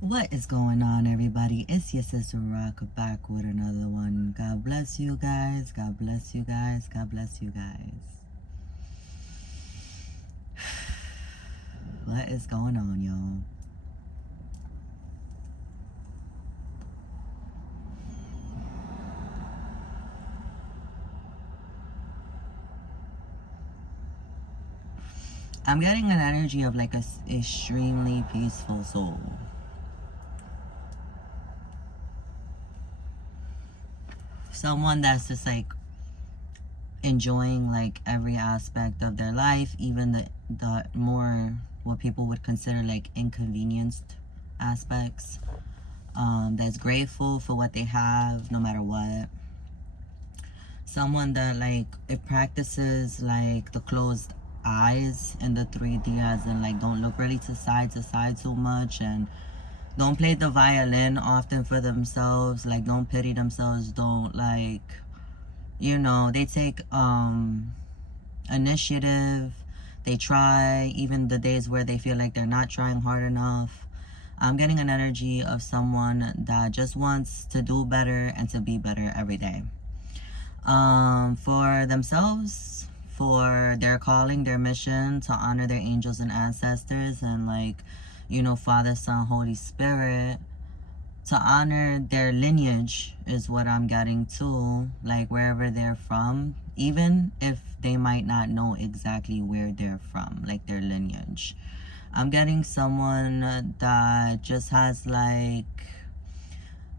What is going on, everybody? It's your sister Rock back with another one. God bless you guys. God bless you guys. God bless you guys. What is going on, y'all? I'm getting an energy of like a extremely peaceful soul. Someone that's just like enjoying like every aspect of their life, even the more what people would consider like inconvenienced aspects. That's grateful for what they have no matter what. Someone that like it practices like the closed eyes and the 3D, as in like don't look really to side so much, and don't play the violin often for themselves, like don't pity themselves, don't like, they take initiative, they try even the days where they feel like they're not trying hard enough. I'm getting an energy of someone that just wants to do better and to be better every day. For themselves, for their calling, their mission, to honor their angels and ancestors, and like, Father, Son, Holy Spirit, to honor their lineage is what I'm getting to, like wherever they're from, even if they might not know exactly where they're from, like their lineage. I'm getting someone that just has like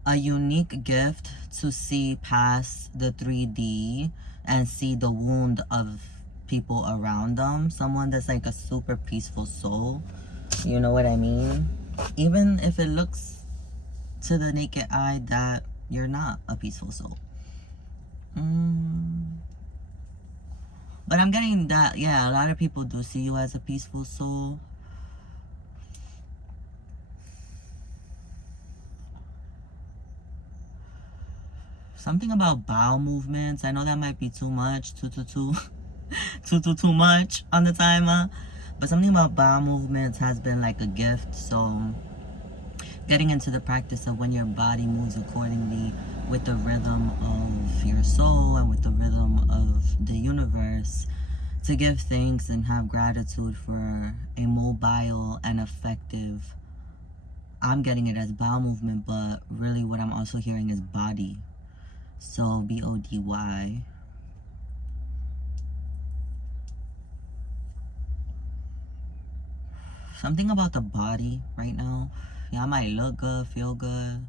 a unique gift to see past the 3D and see the wound of people around them. Someone that's like a super peaceful soul. You know what I mean? Even if it looks to the naked eye that you're not a peaceful soul. But I'm getting that, yeah, a lot of people do see you as a peaceful soul. Something about bowel movements. I know that might be too much, too much on the timer. But something about bowel movements has been like a gift. So getting into the practice of when your body moves accordingly with the rhythm of your soul and with the rhythm of the universe, to give thanks and have gratitude for a mobile and effective, I'm getting it as bowel movement, but really what I'm also hearing is body. So BODY. Something about the body right now. Y'all might look good, feel good.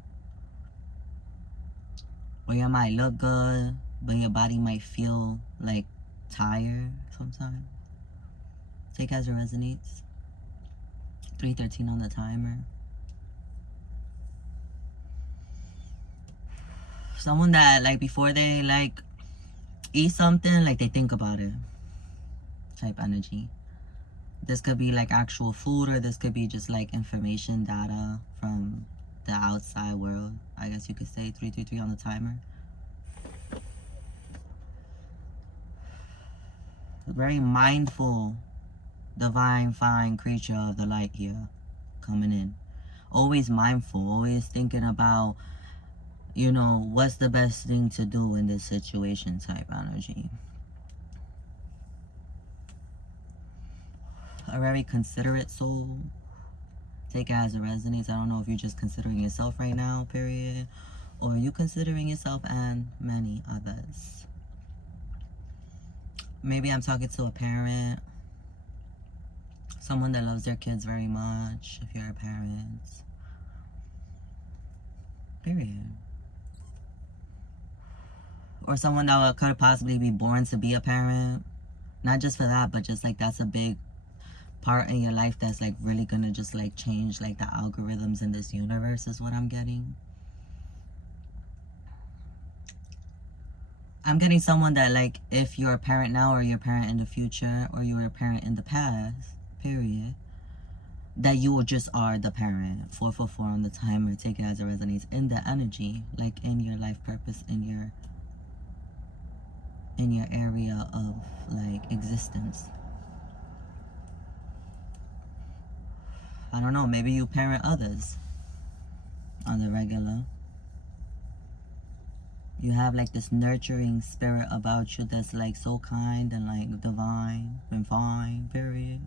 Or y'all might look good, but your body might feel like tired sometimes. Take as it resonates. 3:13 on the timer. Someone that like before they like eat something, like they think about it. Type energy. This could be like actual food, or this could be just like information data from the outside world. I guess you could say 333 on the timer. A very mindful, divine, fine creature of the light here coming in. Always mindful, always thinking about, what's the best thing to do in this situation type energy. A very considerate soul. Take it as it resonates. I don't know if you're just considering yourself right now, period, or you considering yourself and many others. Maybe I'm talking to a parent, someone that loves their kids very much, if you're a parent, period. Or someone that could possibly be born to be a parent. Not just for that, but just like that's a big part in your life that's like really gonna just like change like the algorithms in this universe, is what I'm getting. I'm getting someone that like, if you're a parent now, or you're a parent in the future, or you were a parent in the past, period, that you just are the parent. 444 on the timer. Take it as it resonates in the energy, like in your life purpose, in your area of like existence. I don't know, maybe you parent others. on the regular. You have like this nurturing spirit about you that's like so kind and like divine and fine, period.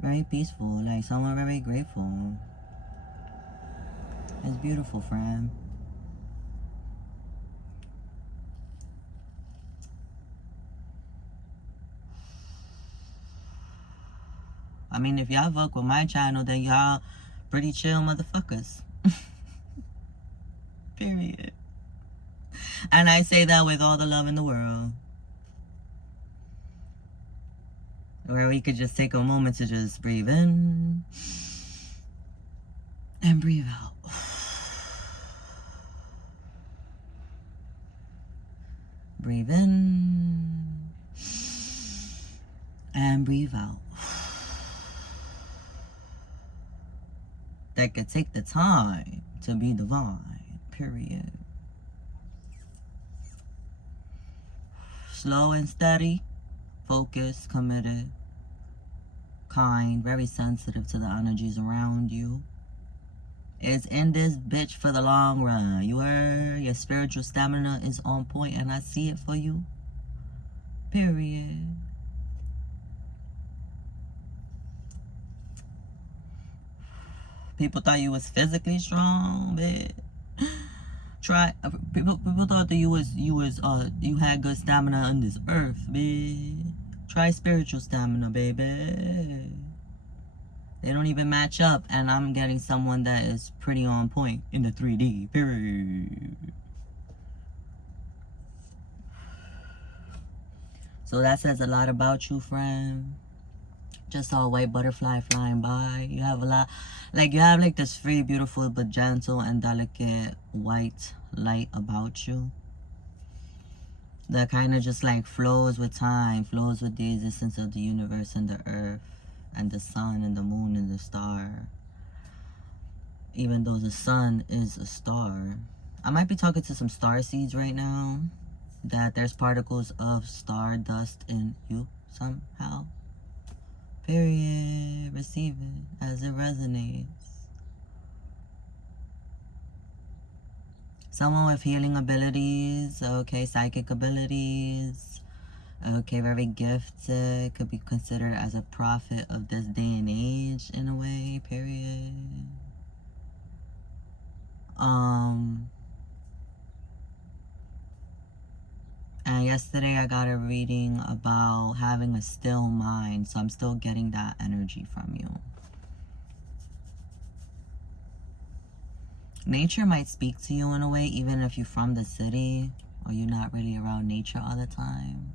Very peaceful, like someone very grateful. It's beautiful, friend. I mean, if y'all fuck with my channel, then y'all pretty chill motherfuckers. Period. And I say that with all the love in the world. Where we could just take a moment to just breathe in and breathe out. Breathe in and breathe out. That could take the time to be divine, period. Slow and steady, focused, committed, kind, very sensitive to the energies around you. It's in this bitch for the long run. Your spiritual stamina is on point, and I see it for you. Period. People thought you was physically strong, bitch. People thought that you had good stamina on this earth, bitch. Try spiritual stamina, baby. They don't even match up, and I'm getting someone that is pretty on point in the 3D, period. So that says a lot about you, friend. Just saw a white butterfly flying by. You have like this free, beautiful, but gentle and delicate white light about you. That kind of just like flows with time, flows with the existence of the universe and the earth and the sun and the moon and the star. Even though the sun is a star. I might be talking to some star seeds right now. That there's particles of star dust in you somehow. Period. Receive it as it resonates. Someone with healing abilities, okay, psychic abilities, okay, very gifted, could be considered as a prophet of this day and age in a way, period. And yesterday I got a reading about having a still mind, so I'm still getting that energy from you. Nature might speak to you in a way, even if you're from the city or you're not really around nature all the time.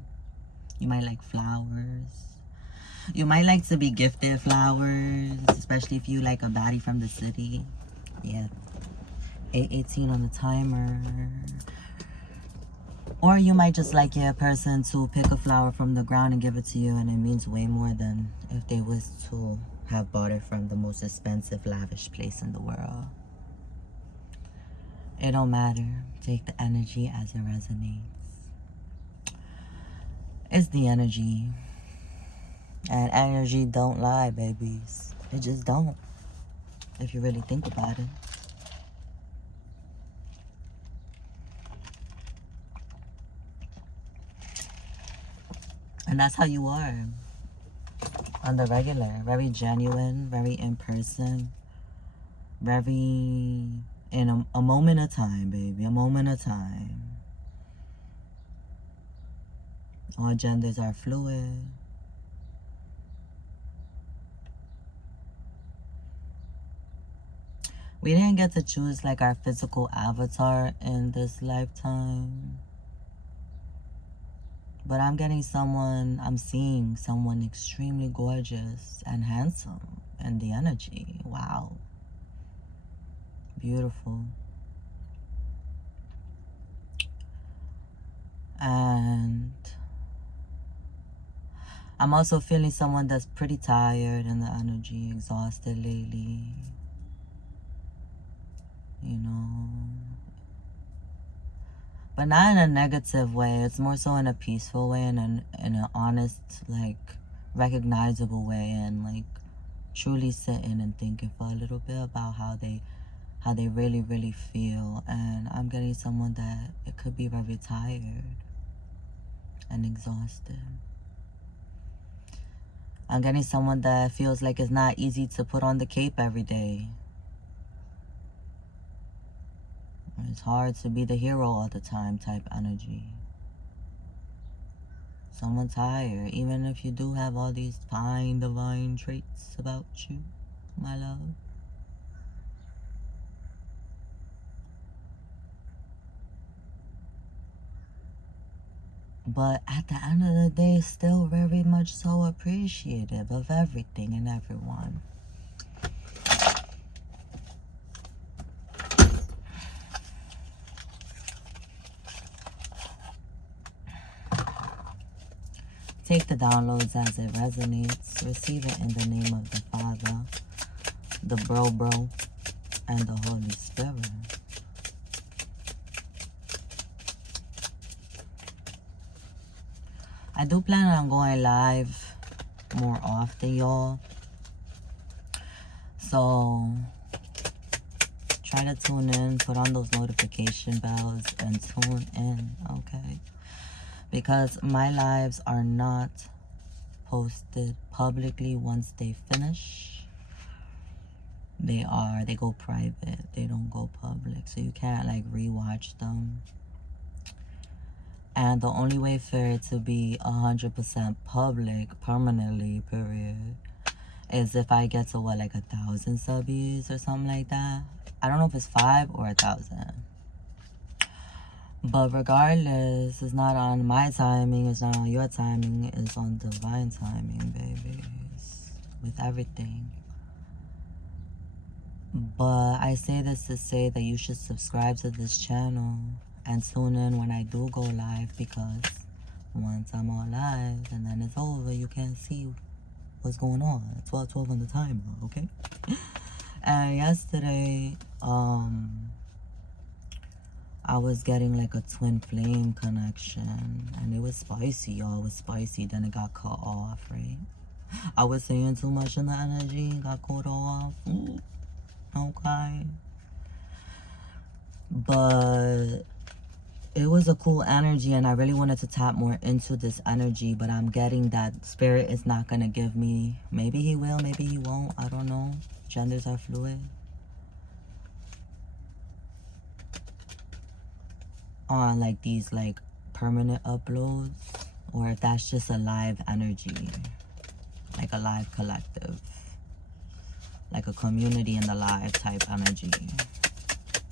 You might like flowers. You might like to be gifted flowers, especially if you like a baddie from the city. Yeah. 8:18 on the timer. Or you might just like a person to pick a flower from the ground and give it to you, and it means way more than if they was to have bought it from the most expensive, lavish place in the world. It don't matter. Take the energy as it resonates. It's the energy. And energy don't lie, babies. It just don't. If you really think about it. And that's how you are. On the regular. Very genuine. Very in person. Very in a moment of time, baby. A moment of time. All genders are fluid. We didn't get to choose like our physical avatar in this lifetime. But I'm seeing someone extremely gorgeous and handsome in the energy. Wow. Beautiful. And I'm also feeling someone that's pretty tired in the energy, exhausted lately. You know. But not in a negative way. It's more so in a peaceful way and in an honest, like, recognizable way, and like truly sitting and thinking for a little bit about how they really, really feel. And I'm getting someone that it could be very tired and exhausted. I'm getting someone that feels like it's not easy to put on the cape every day. It's hard to be the hero all the time type energy. Someone tired, even if you do have all these fine divine traits about you, my love. But at the end of the day, still very much so appreciative of everything and everyone. Take the downloads as it resonates. Receive it in the name of the Father, the Bro, and the Holy Spirit. I do plan on going live more often, y'all. So try to tune in, put on those notification bells, and tune in, okay? Because my lives are not posted publicly once they finish. They go private. They don't go public. So you can't like rewatch them. And the only way for it to be 100% public permanently, period, is if I get to what, like 1,000 subbies or something like that. I don't know if it's 5 or 1,000. But regardless, it's not on my timing, it's not on your timing, it's on divine timing, babies. With everything. But I say this to say that you should subscribe to this channel and tune in when I do go live, because once I'm on live and then it's over, you can't see what's going on. 12 on the timer, okay? And yesterday, I was getting like a twin flame connection, and it was spicy, y'all. It was spicy. Then it got cut off, right? I was saying too much in the energy, got cut off. Ooh, okay. But it was a cool energy, and I really wanted to tap more into this energy, but I'm getting that spirit is not gonna give me. Maybe he will, maybe he won't. I don't know. Genders are fluid. On like these like permanent uploads, or if that's just a live energy, like a live collective, like a community in the live type energy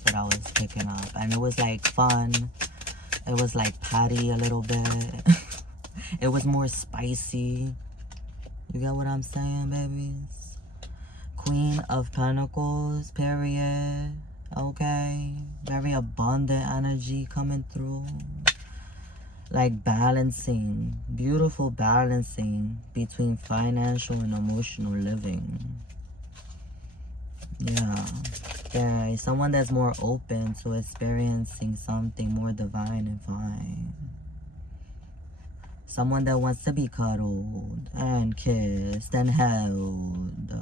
that I was picking up. And it was like fun. It was like patty a little bit. It was more spicy. You get what I'm saying, babies? Queen of Pentacles, period. Okay, very abundant energy coming through. Like balancing, beautiful balancing between financial and emotional living. Yeah, there is someone that's more open to experiencing something more divine and fine. Someone that wants to be cuddled and kissed and held.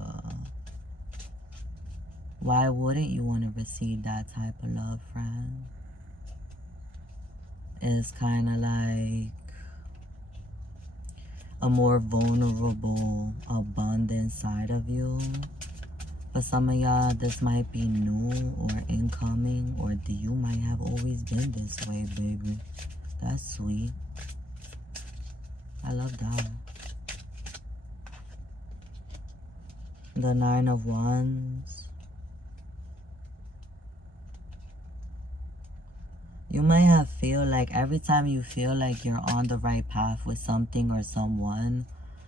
Why wouldn't you want to receive that type of love, friend? It's kind of like a more vulnerable, abundant side of you. For some of y'all, this might be new or incoming, or you might have always been this way, baby. That's sweet. I love that. The 9 of Wands. You might have feel like every time you feel like you're on the right path with something or someone,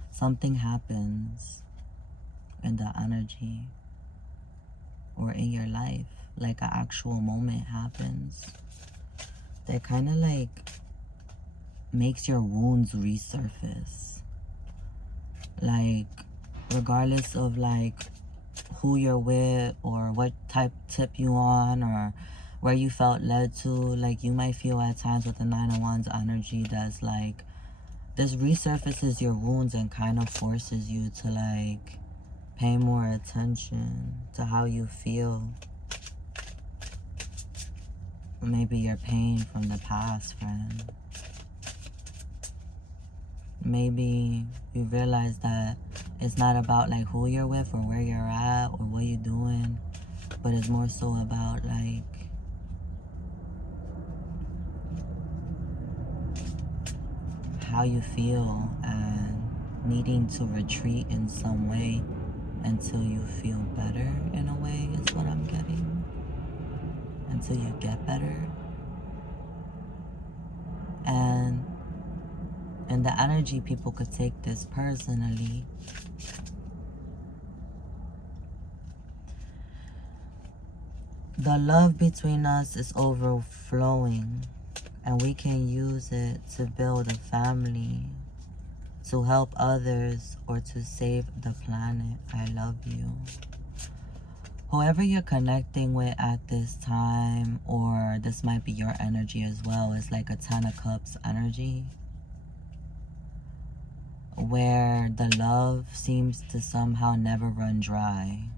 something happens in the energy or in your life. Like an actual moment happens that kind of like makes your wounds resurface. Like regardless of like who you're with or what type tip you on or where you felt led to, like you might feel at times with the 9 of Wands energy that's like this resurfaces your wounds and kind of forces you to like Pay more attention to how you feel. Maybe your pain from the past, friend. Maybe you realize that it's not about like who you're with or where you're at or what you're doing, but it's more so about like how you feel and needing to retreat in some way until you feel better in a way is what I'm getting. Until you get better. And in the energy, people could take this personally. The love between us is overflowing, and we can use it to build a family, to help others, or to save the planet. I love you. Whoever you're connecting with at this time, or this might be your energy as well, is like a 10 of Cups energy, where the love seems to somehow never run dry.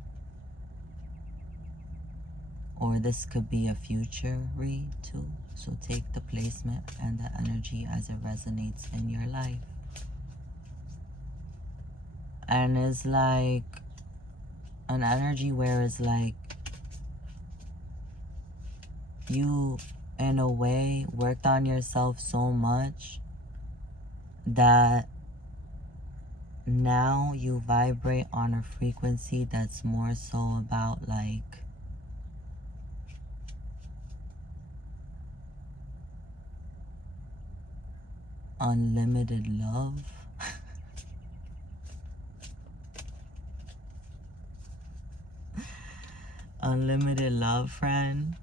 Or this could be a future read too. So take the placement and the energy as it resonates in your life. And it's like an energy where it's like you, in a way, worked on yourself so much that now you vibrate on a frequency that's more so about like unlimited love. Unlimited love, friend,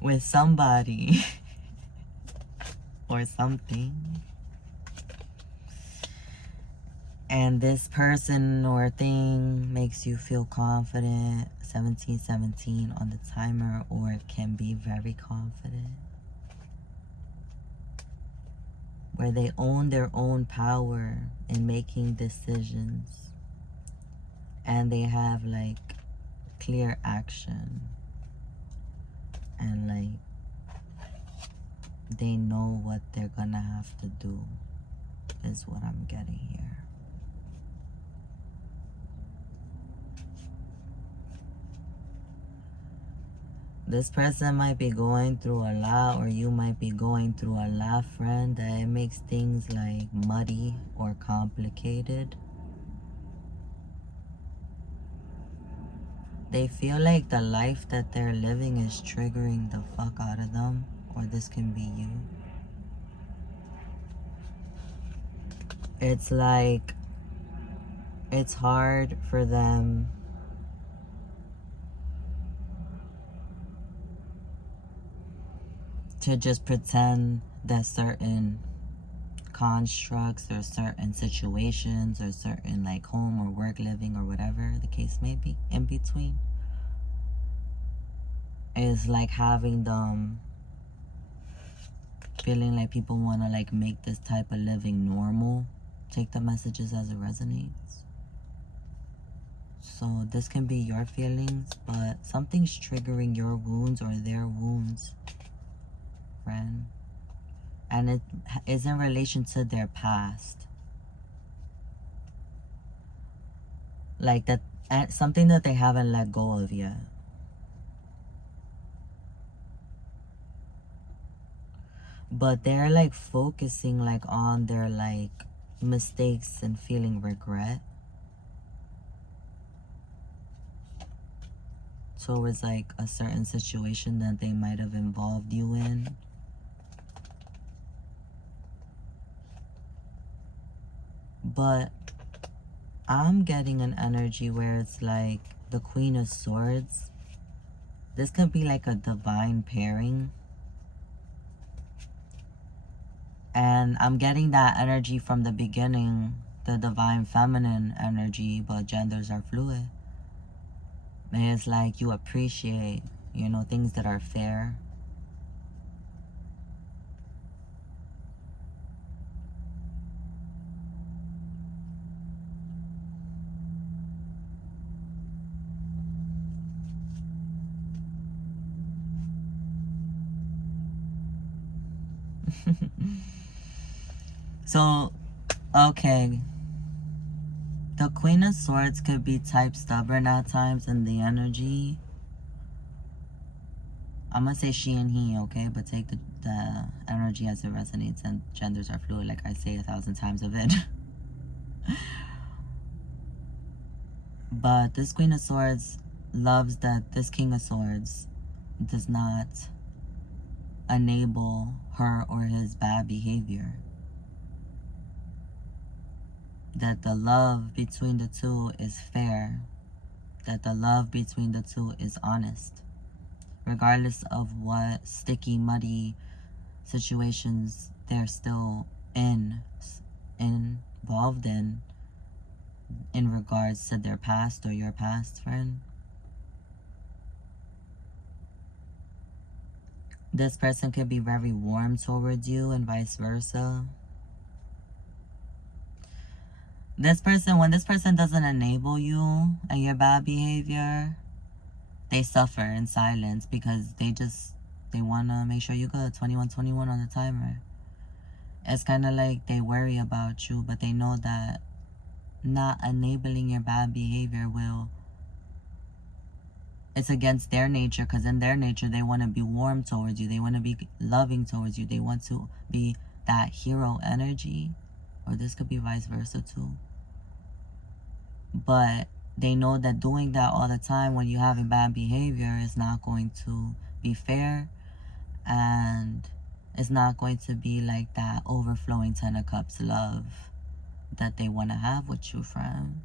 with somebody or something. And this person or thing makes you feel confident. 1717 on the timer, or it can be very confident. Where they own their own power in making decisions. And they have like clear action. And like they know what they're gonna have to do is what I'm getting here. This person might be going through a lot, or you might be going through a lot, friend, that it makes things like muddy or complicated. They feel like the life that they're living is triggering the fuck out of them, or this can be you. It's like it's hard for them to just pretend that certain constructs or certain situations or certain like home or work living or whatever the case may be in between is like having them feeling like people want to like make this type of living normal. Take the messages as it resonates. So this can be your feelings, but something's triggering your wounds or their wounds, friend. And it is in relation to their past. Like that, something that they haven't let go of yet. But they're like focusing like on their like mistakes and feeling regret towards like a certain situation that they might have involved you in. But I'm getting an energy where it's like the Queen of Swords. This could be like a divine pairing. And I'm getting that energy from the beginning, the divine feminine energy, but genders are fluid. And it's like you appreciate, you know, things that are fair. So, okay. The Queen of Swords could be type stubborn at times in the energy. I'm gonna say she and he, okay? But take the energy as it resonates, and genders are fluid, like I say 1,000 times of it. But this Queen of Swords loves that this King of Swords does not enable her or his bad behavior. That the love between the two is fair. That the love between the two is honest. Regardless of what sticky, muddy situations they're still involved in regards to their past or your past, friend. This person could be very warm towards you and vice versa. This person, when this person doesn't enable you and your bad behavior, they suffer in silence because they want to make sure you good. 2121 on the timer. It's kind of like they worry about you, but they know that not enabling your bad behavior it's against their nature, because in their nature they want to be warm towards you, they want to be loving towards you, they want to be that hero energy, or this could be vice versa too. But they know that doing that all the time when you're having bad behavior is not going to be fair, and it's not going to be like that overflowing 10 of Cups love that they want to have with you, friend,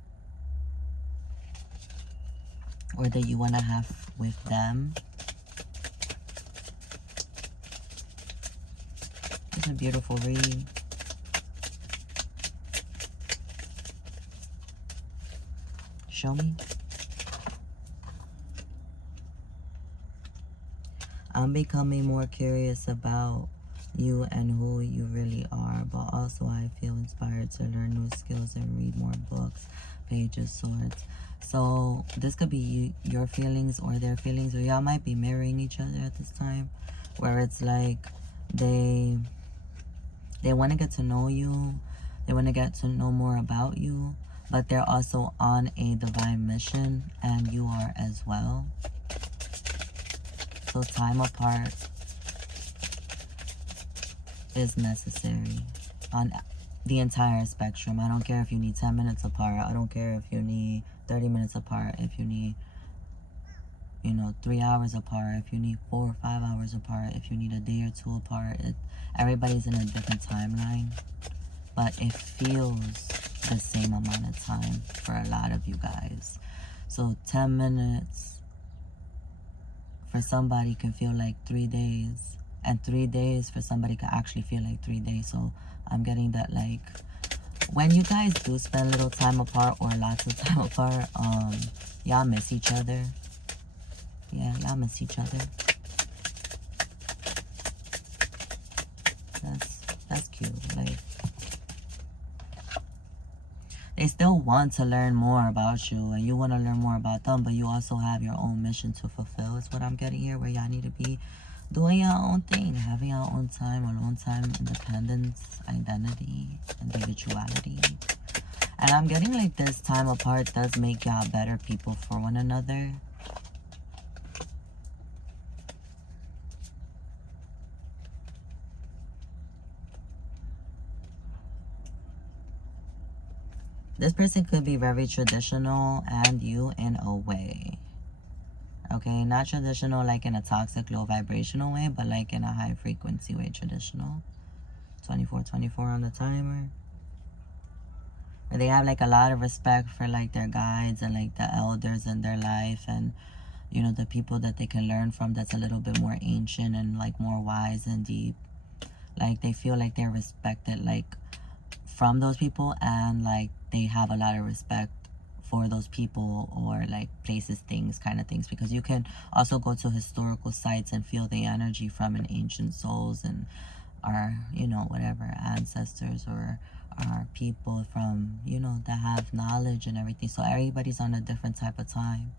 or that you want to have with them. It's a beautiful read. Show me. I'm becoming more curious about you and who you really are, but also I feel inspired to learn new skills and read more books. Page of Swords. So this could be your feelings or their feelings, or y'all might be mirroring each other at this time, where it's like they want to get to know you, they want to get to know more about you, but they're also on a divine mission, and you are as well. So time apart is necessary on the entire spectrum. I don't care if you need 10 minutes apart. I don't care if you need 30 minutes apart. If you need, 3 hours apart. If you need 4 or 5 hours apart. If you need a day or two apart. Everybody's in a different timeline. But it feels the same amount of time for a lot of you guys. So 10 minutes for somebody can feel like 3 days. And 3 days for somebody can actually feel like 3 days. So I'm getting that, like, when you guys do spend little time apart or lots of time apart, y'all miss each other. Yeah, y'all miss each other. That's cute. Like, they still want to learn more about you, and you want to learn more about them, but you also have your own mission to fulfill. Is what I'm getting here, where y'all need to be doing your own thing, having your own time, alone time, independence, identity, individuality. And I'm getting like this time apart does make y'all better people for one another. This person could be very traditional and you in a way. Okay, not traditional like in a toxic, low vibrational way, but like in a high frequency way, traditional. 2424 on the timer. Where they have like a lot of respect for like their guides and like the elders in their life, and the people that they can learn from that's a little bit more ancient and like more wise and deep. Like they feel like they're respected like from those people, and like they have a lot of respect for those people or like places, things, kind of things, because you can also go to historical sites and feel the energy from an ancient souls and our whatever ancestors or our people from that have knowledge and everything. So everybody's on a different type of time.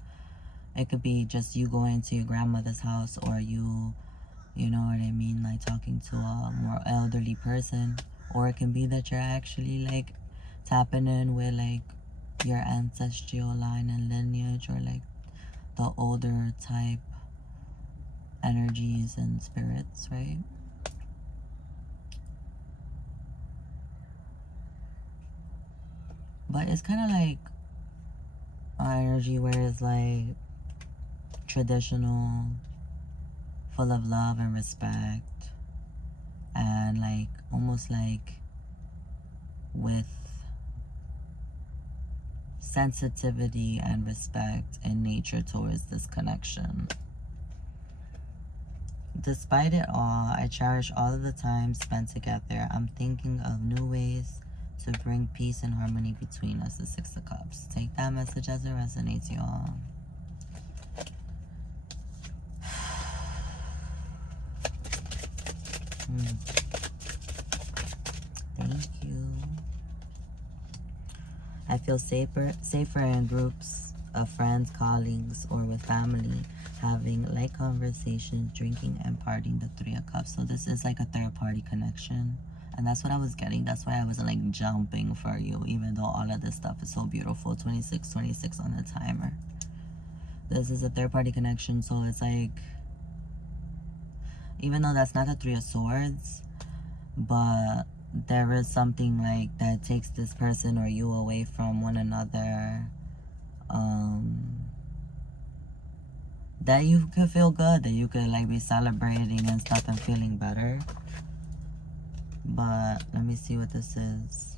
It could be just you going to your grandmother's house, or you You know what I mean? Like talking to a more elderly person. Or it can be that you're actually like tapping in with like your ancestral line and lineage, or like the older type energies and spirits, right? But it's kind of like an energy where it's like traditional, full of love and respect, and like almost like with sensitivity and respect in nature towards this connection. Despite it all, I cherish all of the time spent together. I'm thinking of new ways to bring peace and harmony between us. The Six of Cups. Take that message as it resonates, y'all. Thank you. I feel safer in groups of friends, colleagues, or with family, having light conversations, drinking, and partying. The Three of Cups. So this is like a third party connection. And that's what I was getting. That's why I wasn't like jumping for you, even though all of this stuff is so beautiful. 26 on the timer. This is a third party connection. So it's like, even though that's not a Three of Swords, but there is something like that takes this person or you away from one another, that you could feel good, that you could like be celebrating and stuff and feeling better. But let me see what this is.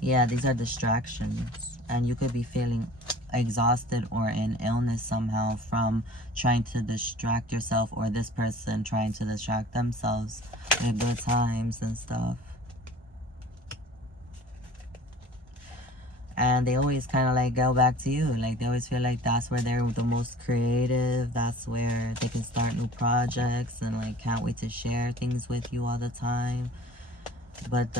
Yeah, these are distractions, and you could be feeling exhausted or in illness somehow from trying to distract yourself, or this person trying to distract themselves with good times and stuff. And they always kind of like go back to you. Like they always feel like that's where they're the most creative. That's where they can start new projects and like can't wait to share things with you all the time. But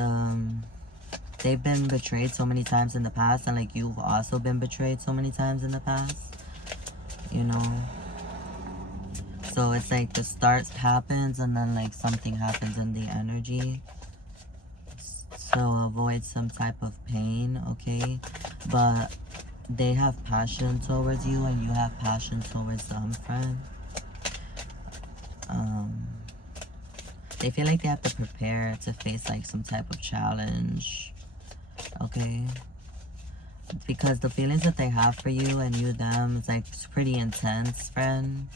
they've been betrayed so many times in the past, and like you've also been betrayed so many times in the past, you know. So it's like the start happens and then like something happens in the energy. So avoid some type of pain, okay? But they have passion towards you and you have passion towards them, friend. They feel like they have to prepare to face like some type of challenge, okay? Because the feelings that they have for you and you them, it's like it's pretty intense, friend.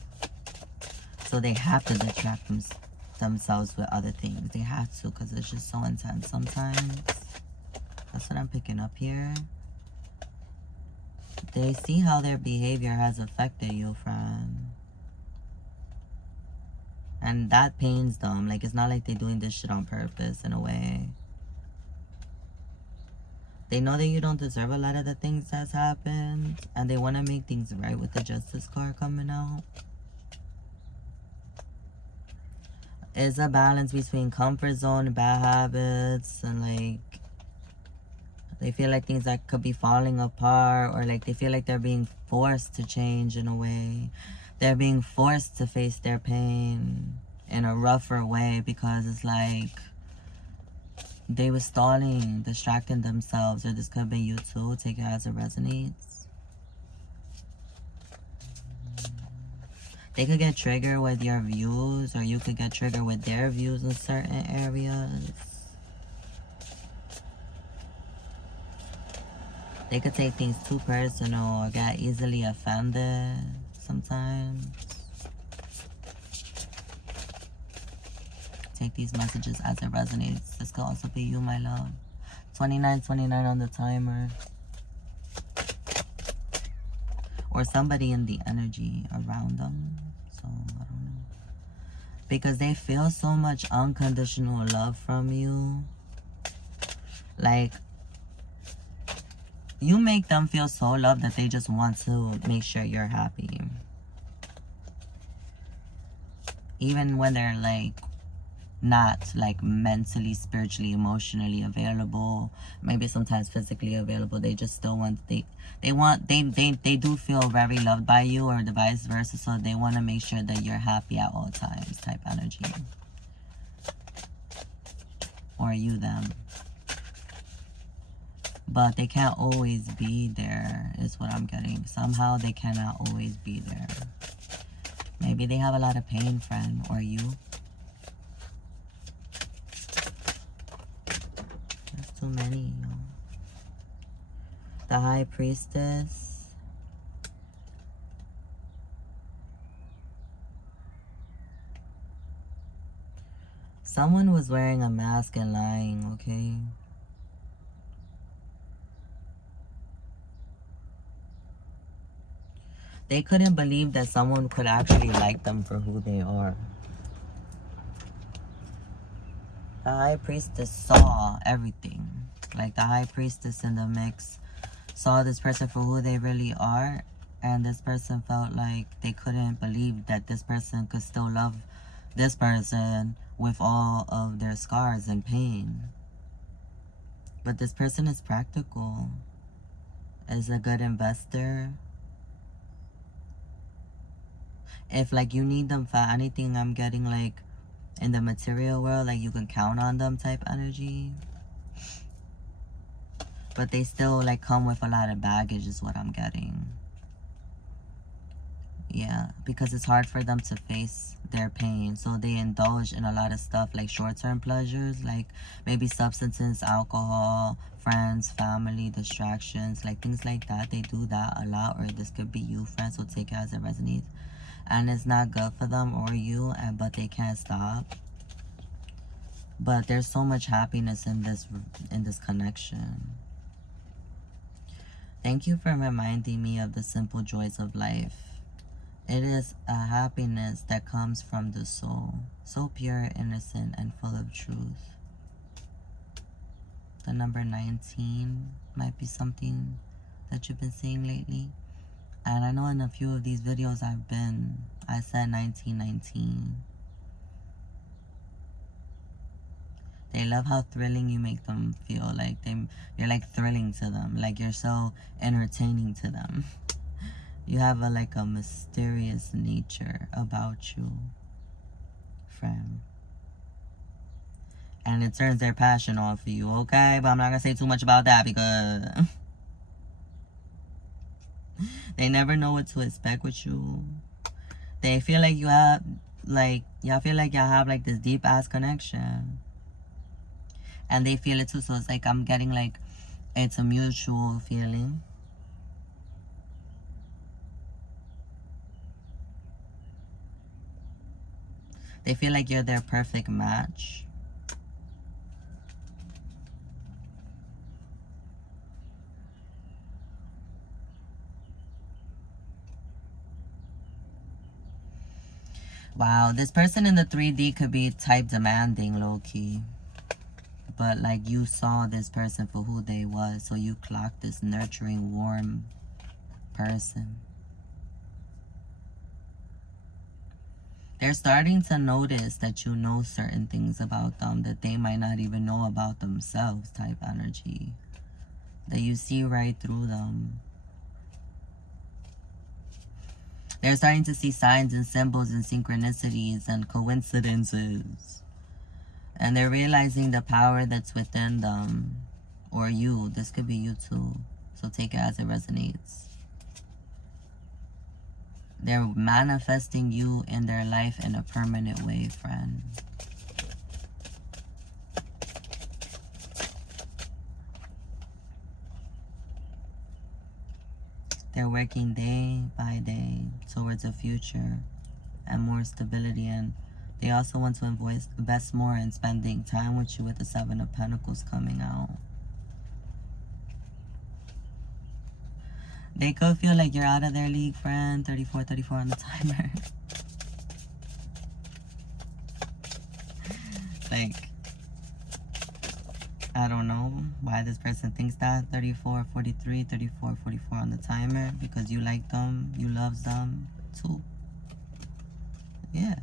So they have to distract themselves with other things. They have to, because it's just so intense sometimes. That's what I'm picking up here. They see how their behavior has affected you, friend. And that pains them. Like, it's not like they're doing this shit on purpose, in a way. They know that you don't deserve a lot of the things that's happened, and they want to make things right with the Justice card coming out. It's a balance between comfort zone and bad habits, and like they feel like things that could be falling apart, or like they feel like they're being forced to change in a way. They're being forced to face their pain in a rougher way, because it's like they were stalling, distracting themselves. Or this could be you too. Take it as it resonates. They could get triggered with your views, or you could get triggered with their views in certain areas. They could take things too personal or get easily offended sometimes. Take these messages as it resonates. This could also be you, my love. 29 on the timer. Or somebody in the energy around them. So, I don't know. Because they feel so much unconditional love from you. Like, you make them feel so loved that they just want to make sure you're happy. Even when they're like not like mentally, spiritually, emotionally available, maybe sometimes physically available. They just still want, they do feel very loved by you, or the vice versa. So they want to make sure that you're happy at all times type energy. Or you them. But they can't always be there is what I'm getting. Somehow they cannot always be there. Maybe they have a lot of pain, friend, or you. That's too many, yo. The High Priestess. Someone was wearing a mask and lying, okay? They couldn't believe that someone could actually like them for who they are. The High Priestess saw everything. Like the High Priestess in the mix saw this person for who they really are. And this person felt like they couldn't believe that this person could still love this person with all of their scars and pain. But this person is practical. Is a good investor. If like you need them for anything, I'm getting like in the material world, like you can count on them type energy. But they still like come with a lot of baggage is what I'm getting. Yeah, because it's hard for them to face their pain. So they indulge in a lot of stuff like short-term pleasures, like maybe substances, alcohol, friends, family, distractions, like things like that. They do that a lot, or this could be you, friends, so take it as it resonates. And it's not good for them or you, but they can't stop. But there's so much happiness in this connection. Thank you for reminding me of the simple joys of life. It is a happiness that comes from the soul, so pure, innocent, and full of truth. The number 19 might be something that you've been seeing lately. And I know in a few of these videos I said 1919. They love how thrilling you make them feel. Like you're like thrilling to them. Like you're so entertaining to them. You have like a mysterious nature about you, friend. And it turns their passion off for you, okay? But I'm not gonna say too much about that because they never know what to expect with you. They feel like you have, like, y'all feel like y'all have like this deep ass connection. And they feel it too, so it's like I'm getting like, it's a mutual feeling. They feel like you're their perfect match. Wow, this person in the 3D could be type demanding, low-key. But like you saw this person for who they was, so you clocked this nurturing, warm person. They're starting to notice that you know certain things about them that they might not even know about themselves type energy. That you see right through them. They're starting to see signs and symbols and synchronicities and coincidences. And they're realizing the power that's within them. Or you. This could be you too. So take it as it resonates. They're manifesting you in their life in a permanent way, friend. They're working day by day towards a future and more stability, and they also want to invest more in spending time with you with the 7 of Pentacles coming out. They could feel like you're out of their league, friend. 34 on the timer. Like, I don't know why this person thinks that. 34, 43, 34, 44 on the timer. Because you like them. You love them too. Yeah.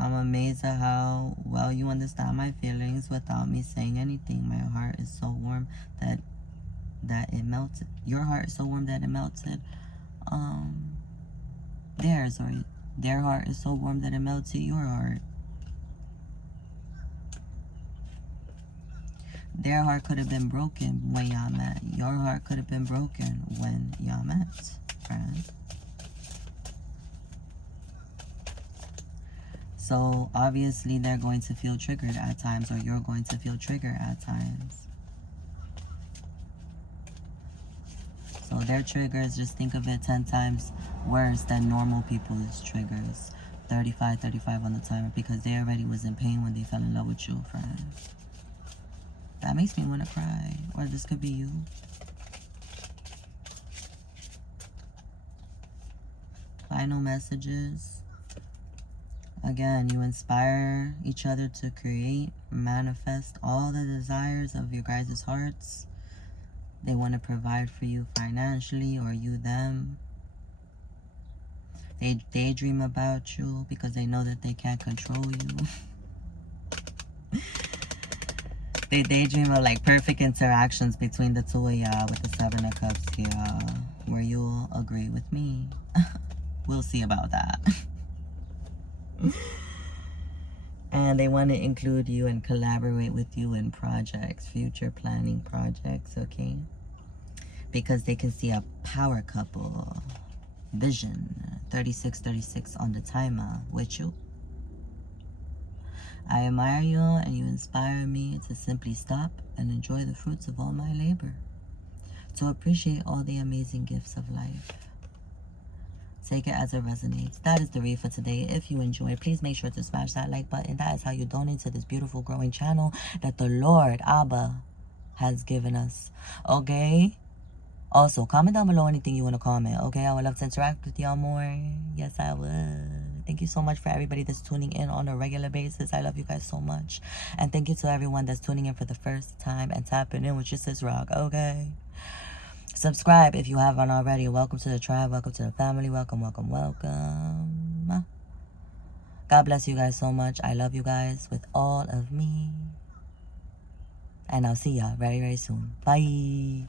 I'm amazed at how well you understand my feelings without me saying anything. My heart is so warm that it melted. Your heart is so warm that it melted. Their heart is so warm that it melted your heart. Their heart could have been broken when y'all met. Your heart could have been broken when y'all met, friend. So obviously they're going to feel triggered at times, or you're going to feel triggered at times. So their triggers, just think of it 10 times worse than normal people's triggers. 35 on the timer, because they already was in pain when they fell in love with you, friend. That makes me want to cry. Or this could be you. Final messages. Again, you inspire each other to create, manifest all the desires of your guys' hearts. They want to provide for you financially, or you them. They daydream about you because they know that they can't control you. They daydream of like perfect interactions between the two of y'all with the 7 of Cups here, where you'll agree with me. We'll see about that. And they want to include you and collaborate with you in projects, future planning projects, okay? Because they can see a power couple vision, 36 on the timer with you. I admire you and you inspire me to simply stop and enjoy the fruits of all my labor, to appreciate all the amazing gifts of life. Take it as it resonates. That is the read for today. If you enjoyed, please make sure to smash that like button. That is how you donate to this beautiful growing channel that the Lord Abba has given us. Okay? Also, comment down below anything you want to comment. Okay? I would love to interact with y'all more. Yes, I would. Thank you so much for everybody that's tuning in on a regular basis. I love you guys so much. And thank you to everyone that's tuning in for the first time and tapping in with your sis Rock. Okay? Subscribe if you haven't already. Welcome to the tribe. Welcome to the family. Welcome. God bless you guys so much. I love you guys with all of me. And I'll see y'all very, very soon. Bye.